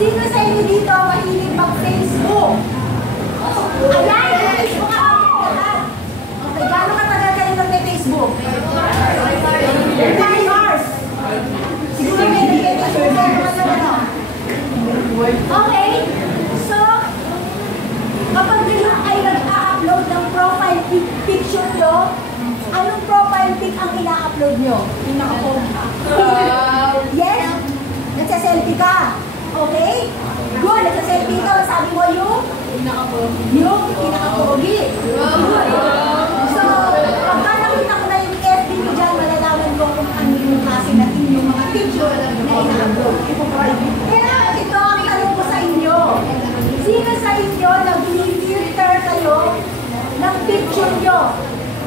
Sino sa inyo dito mahilig mag-Facebook? Ayan, Facebook ang lahat. Okay, gano'ng katagal kayo mag-Facebook? 9 hours. Siguro may nag-Facebook kayo. Okay, so, kapag kayo ay nag-upload ng profile picture nyo, anong profile pic ang ina-upload nyo? Yes? Nagsaselfie ka. Okay? Good, nagsaselfie ka. Sabi mo yung pinaka-pogi. So, pagka nakita ko na yung FB nyo dyan, malalaman ko kung ano yung klase natin yung mga picture na ina-upload. Pero ito ang tanong ko sa inyo. Sino sa inyo nag-filter kayo ng picture nyo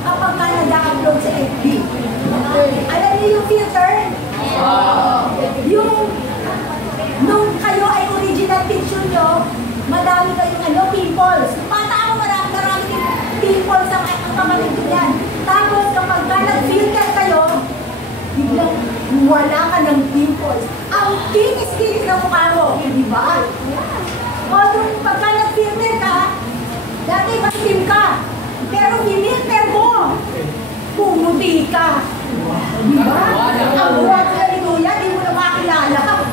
kapag ka nag-upload sa FB? Alam niyo yung filter? Yung nung kayo ay original picture nyo, madami kayong pimples. Bata ako, marami pimples ang kapatid ko yan. Tapos kapag ka nag-filter kayo, biglang wala ka ng pimples. Ang kinis-kinis ng mukha mo, di ba? O nung pagka nag-filter ka, dati masim ka. Pero filter mo, pumuti ka. Di ba? Ang buwan ka ni Kuya, di mo na makilala.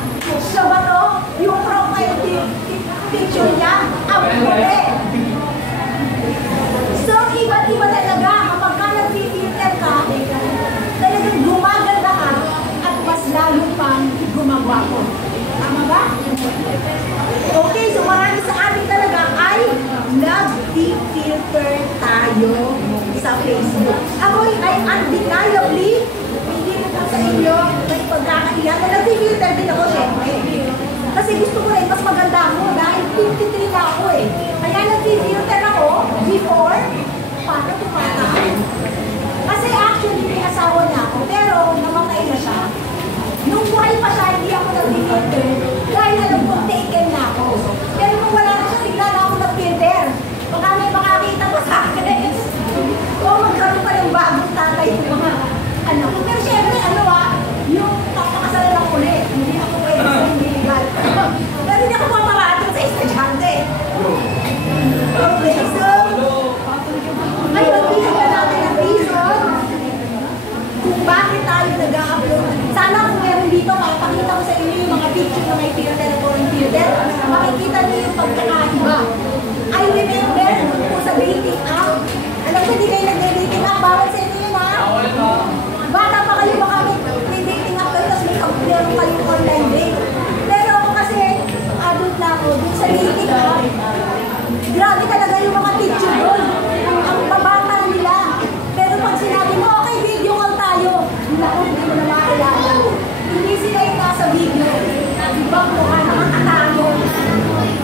So ba to? Yung profile picture niya, ang puti. So, iba-iba talaga. Kapag ka nag-filter ka, talagang gumaganda ka at mas lalo pang gumagwapo. Tama ba? Okay, so marami sa atin talaga ay nag-filter tayo sa Facebook. Ako ay undeniably, hindi ko sa inyo, may pagkakailan na nag-filter din ako, syempre. Kasi gusto ko rin, mas maganda ako dahil 53 na ako eh. Kaya nag-filter ako before, para tumataas. Kasi actually, may asawa na ako, pero namatay na siya. Nung buhay pa siya, hindi ako nag-filter dahil alam kong taken na ako. Pero kung wala na siya, bigla na ako nag-filter. Baka may makakita pa sa akin. O magkaroon pa ng bagong tatay yung mga ano. Pero syempre, yung papakasalan ako ulit. Hindi ako pwede sa hindi legal. Pero hindi ako paparatong sa estudyante. Okay, so, ngayon, bigyan natin ang reason kung bakit tayo nag-upload. Sana kung meron dito, makapakita ko sa inyo yung mga picture na may filter at walang filter. Makikita niyo yung pagkakaiba. I remember po sa dating app. Alam ko, hindi kayo nag-dating app. Bawal sa inyo yun, ha? Bata pa kayo, baka may dating app kayo, tapos meron kayong online date. Pero ako kasi, adult na ako, dun sa dating app, grabe talaga yung mga picture doon. Ang babata nila. Pero pag sinabi mo, okay, video call tayo. Hindi mo na makakilala. Hindi sila yung nasa video. Ibang mukha na makatago.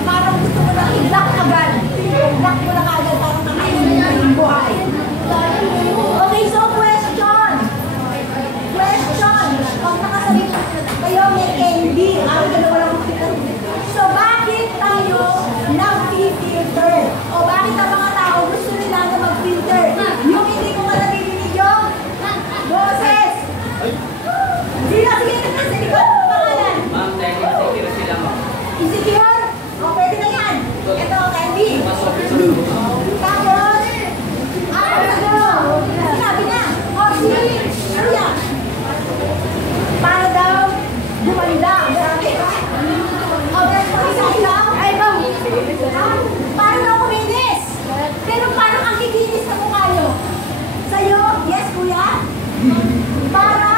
Parang gusto mo na i-block agad. I-block mo na agad parang nakailan yung buhay. Okay, so question. Question. Pag nakasalit kayo may candy. So bakit tayo nag-filter? O bakit ang mga tao gusto nila na mag-filter? Yung hindi ko maladidinig yung boses. Sige, sige ko. Pangalan. Ma'am, dahil insecure sila, ma'am. Insecure? O, pwede na yan. Ito, candy. Tapos, sinabi na. O, sige. Kuya. Para daw, gumanda. O, isa lang. Ay, bang. Para daw kuminis. Pero parang ang kikinis na mukha nyo. Sa'yo, yes, kuya? Para daw?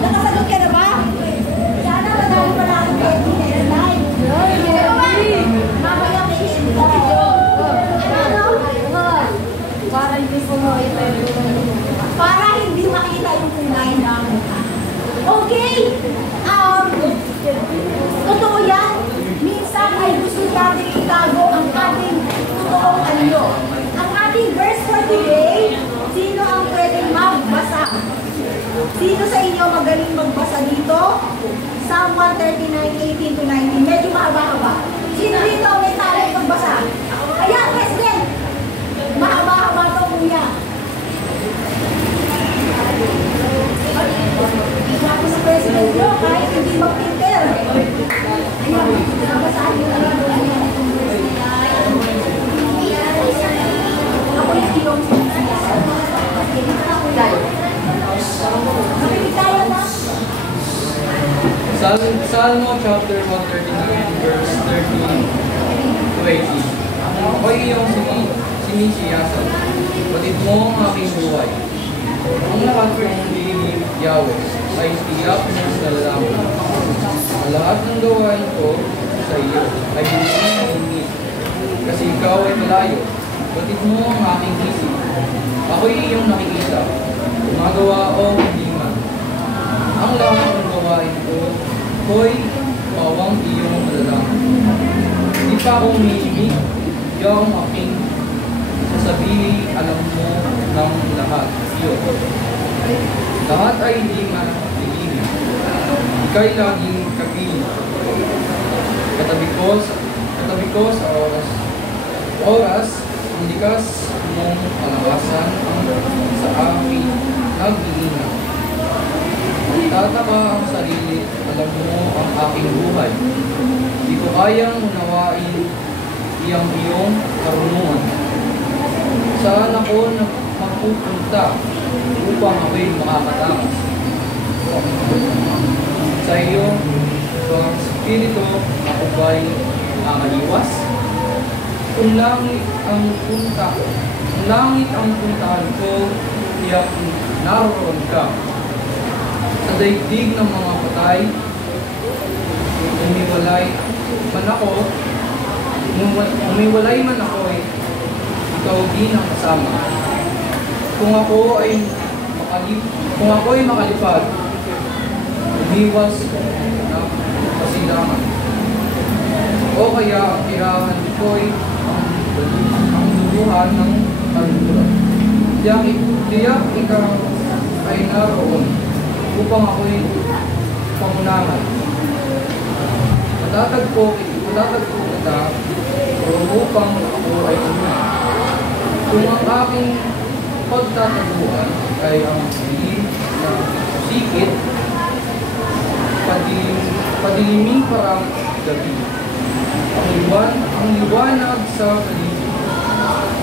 Nakasagot ka na ba? Sana madami pa lang ang candy na yun live. Mamaya may candy ka tayo. Para hindi po mo para hindi makita yung kulay na mukha. Okay. Totoo yan. Minsan ay gusto natin itago ang ating totoong anyo. Ang ating verse for today, sino ang pwedeng magbasa? Sino sa inyo magaling magbasa dito? Psalm 139:18 to 19. Medyo mahaba-haba. Sino dito may talent magbasa? Ayan, President! Mahaba-haba to, kuya. Salmo chapter 139 verse 13 to 18. Ako'y iyong sinisiyasan. Batid mo ang aking buhay. Ang lahat ng dilim, Yahweh, ay tiyak mo sa lalaki. Ang lahat ng gawain ko sa iyo ay hindi kasi ikaw ay malayo. Batid mo ang aking isip. Ako'y iyong nakikita. Gumagawa o hindi man. Ang lahat ng gawain ko, ko'y pawang iyong malalangin. Hindi pa ako umiimik, yung aking sasabihin, alam mo ng lahat. Iyo. Lahat ay hindi malilim. Ika'y laging kapiling. Katabi ko sa oras, ang likas mong alawasan sa aking nag-iingat. Magtataka ang sarili, alam mo ang aking buhay. Di ko kayang unawain iyong karunungan. Saan ako magpupunta upang ako'y makakatakas? Sa iyo, sa Espiritu, ako ba'y makakaliwas? Kung langit ang puntahan ko, tiyak naroon ka. Sa daigdig ng mga patay, umiwalay man ako, ikaw din ang kasama. Kung ako'y makalipad, umiwas na pasilangan. O kaya ang tirahan ko'y ang duduhan ng kaluluran. Tiyak ikaw ay naroon upang ako'y pangunahan. Matatagpo kita upang ako ay umunan. Kung ang aking pagtataguan ay ang dilim na sikit, padiliming parang gabi. Ang liwanag sa paligid.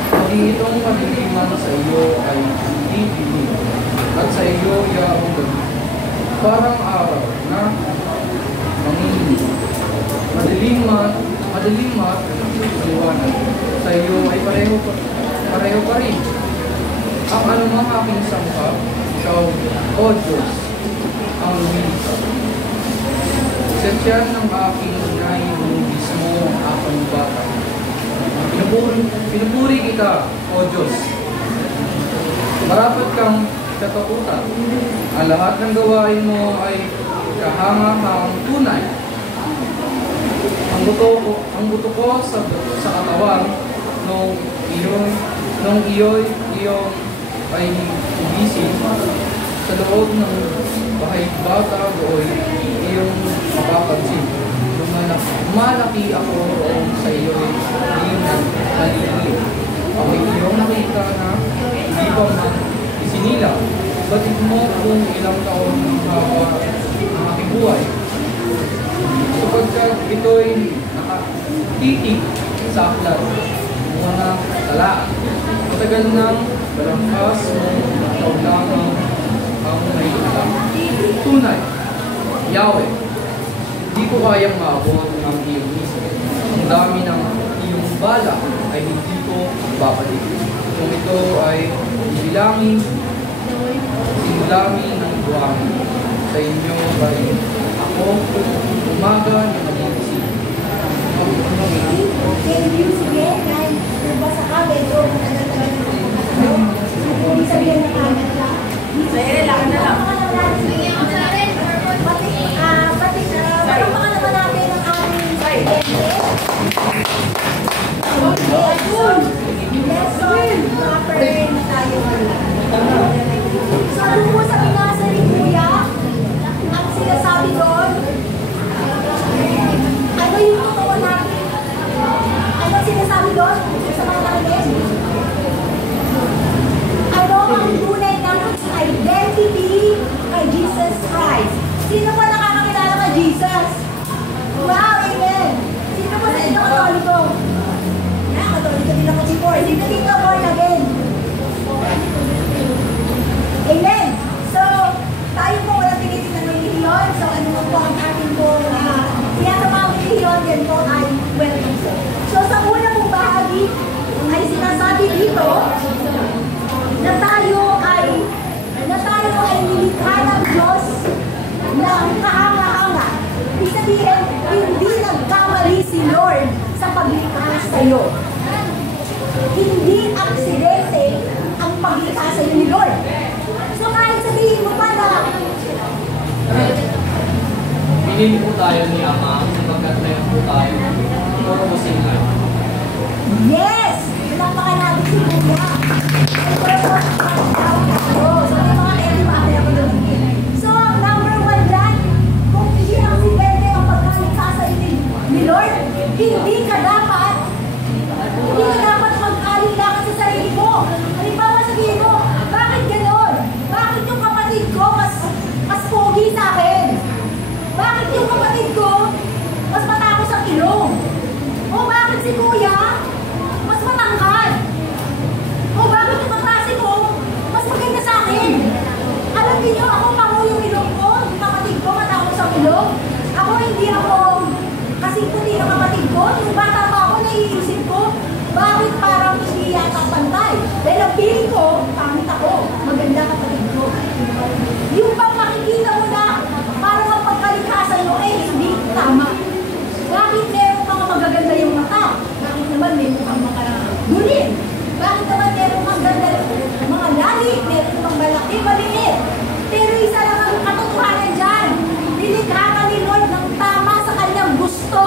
Pati itong kadiliman sa iyo ay dilim, at sa iyo yaong gabi. Parang araw na manginginig. Madilim at liwanag. Sa iyo ay pareho pa rin. Ang anumang aking sangka, ikaw, O Diyos, ang lumilikha. Sensyan ng aking inay nung mismo ang aking bata. Pinupuri kita, O Diyos. Marapat kang katakutan. Ang lahat ng gawain mo ay kahanga-hangang tunay. Ang buto ko sa katawan nung iyo'y ay ugising sa loob ng bahay bata do'y iyong mapapansin. Lumalaki ako roon sa iyo'y naliliw. Ang iyong nakita na hindi pa man isinila. Batid mo kung ilang taon ang haba ng aking buhay. Sapagkat ito'y nakatitik sa aklat, mga talaan. Matagal ng balangkas ng kaulangang ang may alam. Tunay, Yahweh, di ko kayang maabot ang iyong isip. Ang dami ng iyong bala ay hindi ko babalik. Kung ito ay bilangin ng buhangin. Sa inyo ay ako umaga na mag-iisip. Okay, sige, kahit nabasa ka, medyo matagal-tagal na hindi sabihin na kanan ka. Sige, lakad na lang. Parang naman natin ang aming lesson proper na tayo. So, ano po sa pinasa ni Kuya? Ang sinasabi doon, ano yung totoo natin? Ano sinasabi doon? Sa mga nakinig? Ano ang tunay natin identity kay Jesus Christ? Sino pa nakakakilala kay Jesus? Wow, amen! Sino pa sa inyo katoliko? Katoliko din ako before. Sino dito born again? Amen! So, tayo po walang tinitin ng religion. So, ano po ang ating po sabihin, hindi nagkamali si Lord sa paglikha sa'yo. Hindi aksidente ang paglikha sa'yo ni Lord. So kahit sabihin mo pa na, Pinili po tayo ni Ama, magkatayan po tayo. Puro ko sinay. yes! Pinapakan natin si Kuya. So, number one dyan, kung hindi aksidente ang pagkalikha sa'yo ni Lord, hindi ka dapat mag-alila sa sarili mo. Halimbawa sabihin mo, bakit ganon? Bakit yung kapatid ko mas pogi sa akin? Bakit yung kapatid ko mas matapos ang ilong? O bakit si Kuya mas matangkad? O bakit yung kaklase ko mas maganda sa akin? Alam niyo, ako pango yung ilong ko, yung kapatid ko matapos ang ilong. Ako hindi ako kasing puti ng kapatid ko. Yung bata pa ako, naiisip ko, bakit parang hindi yata pantay? Dahil ang feeling ko, pangit ako, maganda kapatid ko. Yung bang makikita mo na parang ang pagkalikha sa'yo ay hindi tama. Bakit meron mga magaganda yung mata? Bakit naman meron kang mga dulin? Bakit naman meron kang ganda mga lali? Meron kang malaki, maliit? Pero isa lang ang katotohanan dyan. Nilikha ka ni Lord ng tama sa kanyang gusto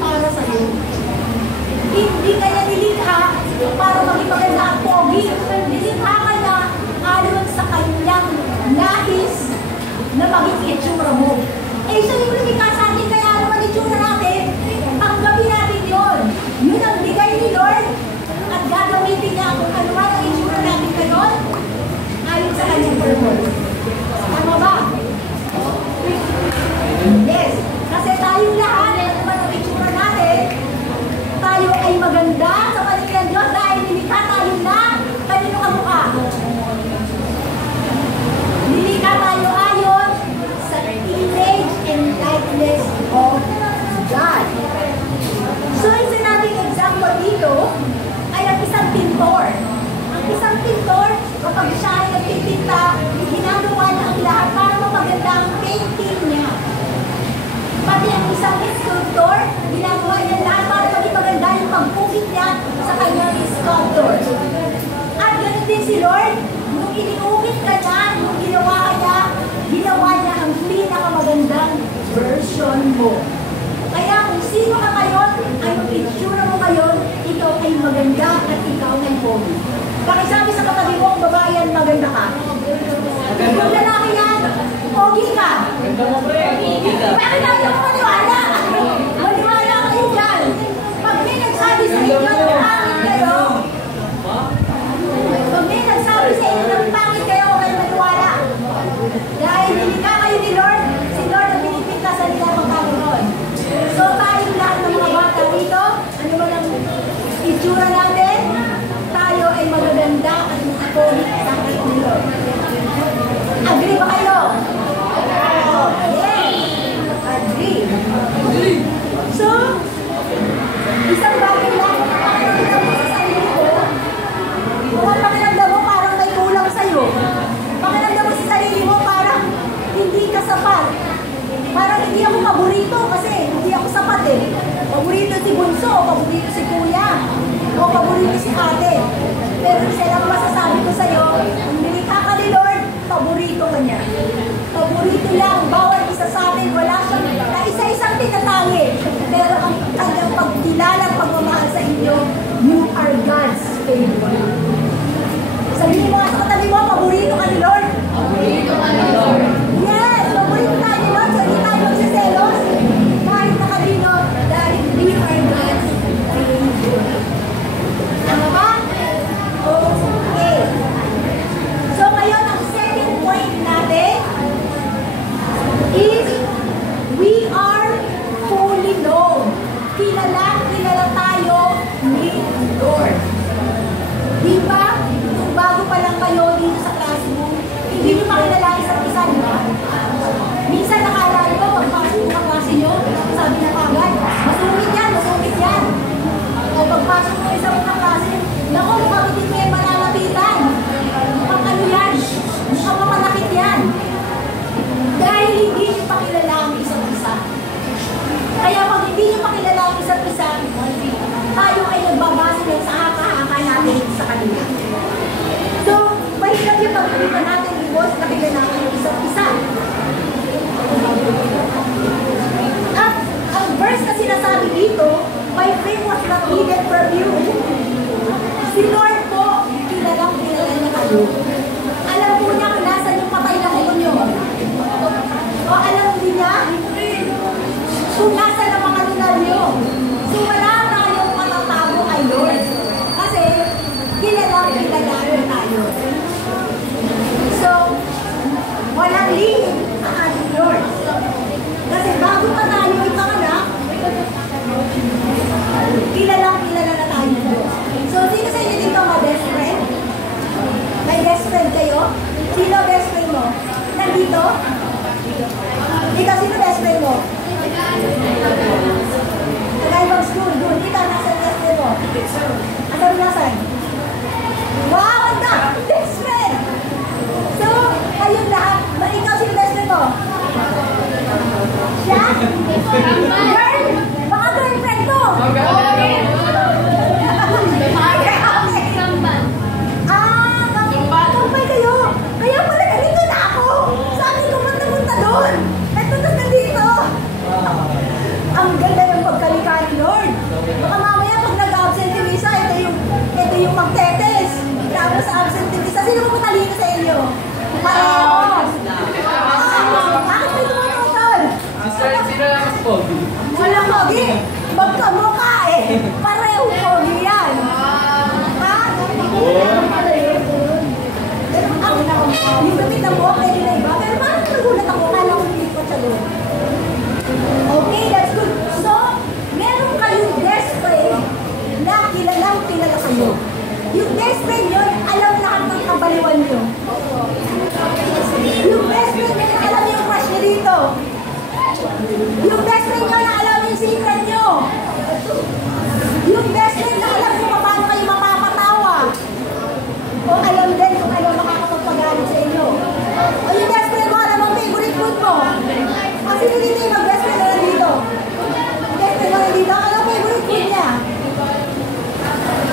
para sa'yo. Hindi kaya nilikha para maging maganda at pogi. Nilikha ka na ayon sa kanyang nais na maging itsura mo. Eh, siya yung lumikha sa atin, kaya naman itsura natin, tanggapin natin yun. Yun ang bigay ni Lord at gagamitin niya kung ano man ang itsura natin ngayon ayon sa kanyang purpose. Tama ba? Yes. Kasi tayong lahat, ano man ang itsura natin, tayo ay maganda sa paningin ng Diyos dahil nilikha tayo na kanino kamukha. Nilikha tayo ayon sa image and likeness of God. So, isa nating example dito ay ang isang pintor. Ang isang pintor, kapag siya ay nagpipinta, ginagawa niya ang lahat para mapaganda ang painting niya. Pati ang isang sculptor, ginagawa niya lahat para maging maganda yung pagpukit niya sa kanyang sculptor. At ganun din si Lord, nung iniukit ka niya, nung ginawa niya ang pinakamagandang version mo. Kaya kung sino ka ngayon, ay yung itsura mo ngayon, ikaw ay maganda at ikaw ay pogi. Pakisabi sa katabi mo, kung babae yan, maganda ka. Kung lalaki yan, pogi ka. Bakit tayo mo maniwala? Maniwala kayo dyan. Pag may nagsabi sa inyo ng pangit kayo, pag may nagsabi sa inyo ng pangit kayo, huwag kayo maniwala. Dahil nilikha kayo ni Lord, si Lord ang pinipinta sa nila magkakaroon. So tayong lahat ng mga bata dito, ano ba ang itsura natin? Tayo ay magaganda at makapolit sa akin ni Lord. Agree ba kayo? Yes! Agree. So, isang bagay lang, pakiramdam mo sa sarili ko, kung pakiramdam mo parang may kulang sa'yo, pakiramdam mo sa sarili mo parang hindi ka sapat. Parang hindi ako paborito kasi hindi ako sapat eh. Paborito si Bunso, paborito si Kuya, o paborito si Ate. Pero isa lang masasabi ko sa'yo, kung nilikha ka ni Lord, paborito ka niya. Paborito lang, bawat isa sa atin, wala siyang na isa-isang tinatangi. Pero ang kanyang pagkilala, pagmamahal sa inyo, you are God's favorite. Sabihin mo nga sa katabi mo, paborito ka ni Lord. Paborito ka ni Lord. Yes, paborito tayo ni Lord. So hindi tayo magsiselos. Kahit nakalino, dahil we are God's favorite. Tama ba? Okay. So ngayon, ang second point natin is we are fully known. Kilala tayo ni Lord. Di ba? Kung bago pa lang kayo dito sa classroom, hindi nyo makilala isa't isa, di ba? Minsan nakaalala ko, pagpasok mo ang klase nyo, sabi na kagad, masungit yan, masungit yan. O pagpasok mo isa mo ng klase, naku, mukhang hindi mo yan malalapitan. Mukhang ano yan, mukhang mamalakit yan. Dahil hindi nyo pakilala ang isa't isa. Alam po niya kung nasan yung patay na ulo niyo. O alam din niya kung nasan ang mga lunar niyo. So wala tayong matatago kay Lord. Kasi kilala tayo. So, walang lihim ang ating Lord. Kasi bago pa tayo ipanganak, kilala na tayo ng Diyos. So, sino sa inyo dito mga best friend? May best friend kayo? Sino best friend mo? Nandito? Ikaw, sino best friend mo? Nag-ibang school, doon. Ikaw, nasan best friend mo? Nasan? Wow, ang dami best friend! So, ayun lahat. Ikaw, sino best friend mo? Siya? Girl? Baka girlfriend ko! Kampay kayo! Kaya pala ganito na ako! Sabi ko, punta doon! Eto na nandito! Ang ganda ng pagkalika ni Lord! Baka mamaya pag nag-absent yung isa, ito yung magtetes! Tapos sa absent yung isa, sino mo matalino sa inyo? Parehos! Bakit may tumututol? Sino lang mas pogi? Walang pogi! Magkamukha eh! Pareho pogi yan! Ha? Yung gamit na mo, pwede na iba. Pero parang nagulat ako, kala ko nilipot sa doon. Okay, that's good. So, meron kayong best friend na kilalang kilala kayo. Yung best friend yun, alam lahat ng kabaliwan nyo. Yung best friend nyo, alam yung crush nyo dito. Yung best friend nyo, alam yung secret nyo. Yung best friend na alam kung paano kayo mapapatawa. O alam din kung ano makakapagpagalit sa inyo. O yung best friend mo, alam ang favorite food mo. Kasi dito yung mag-best friend na nandito. Best friend mo nandito, ano ang favorite food niya?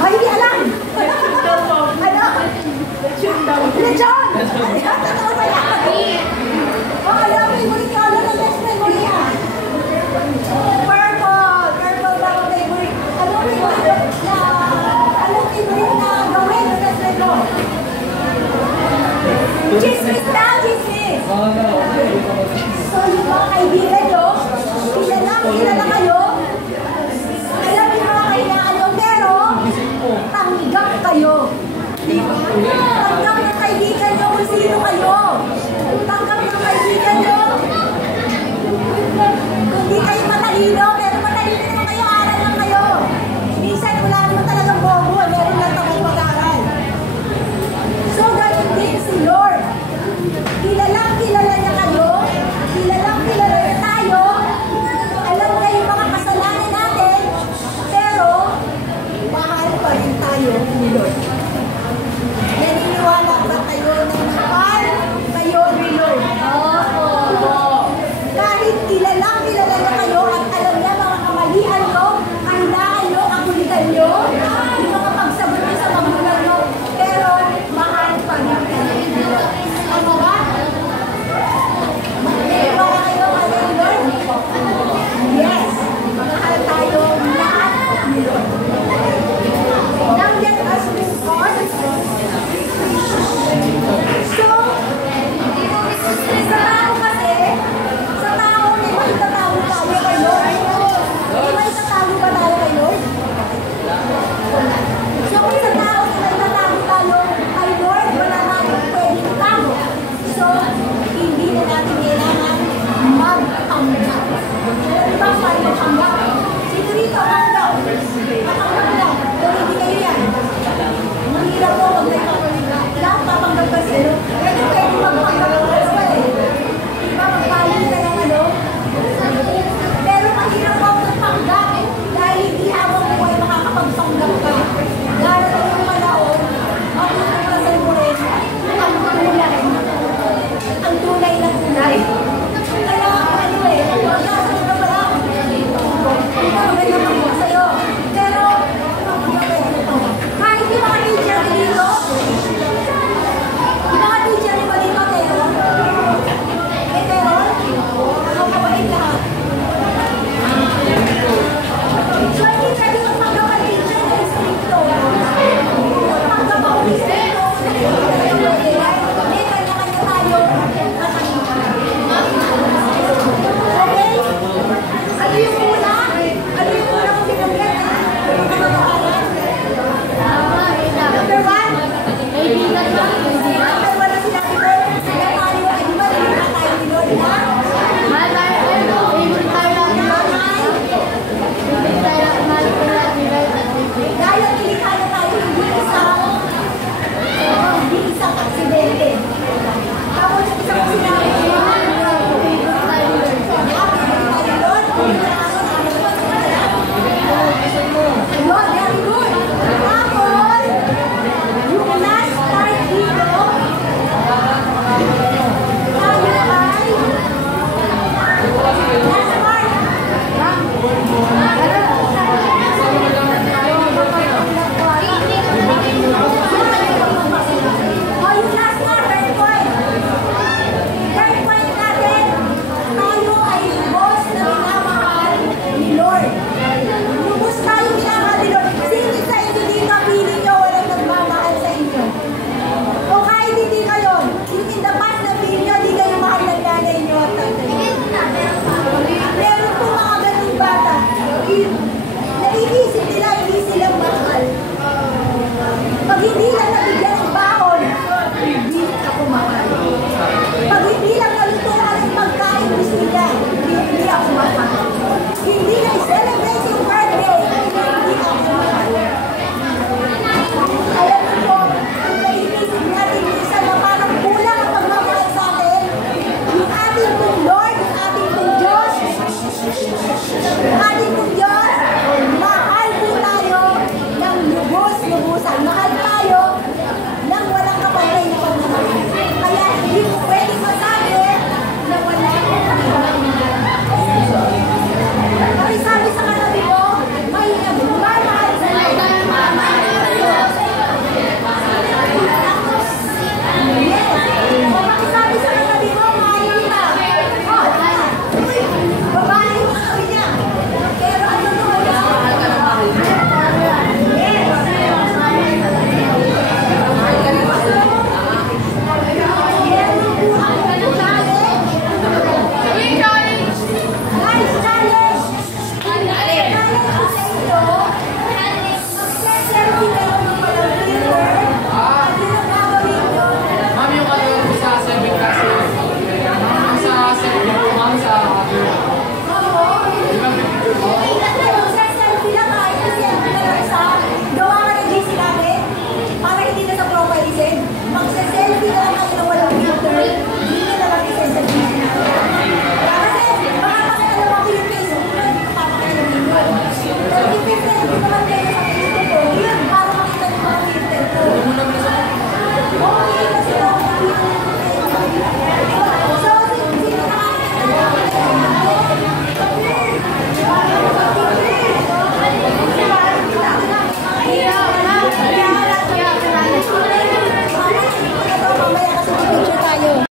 Ay, hindi alam. Ano? Lechon! Totoo ba yan? O alam ang favorite color ng best friend mo niya? Purple! Purple ba ang favorite? Ano ang favorite na gawin ng best friend mo? Chismis na! Chismis! So yung mga kaibigan nyo, kilala kayo, alam yung mga kailangan nyo, pero tanggap kayo. Diba? Tanggap ng kaibigan nyo kung sino kayo. Tanggap ng kaibigan nyo. Kung di kayo matalino,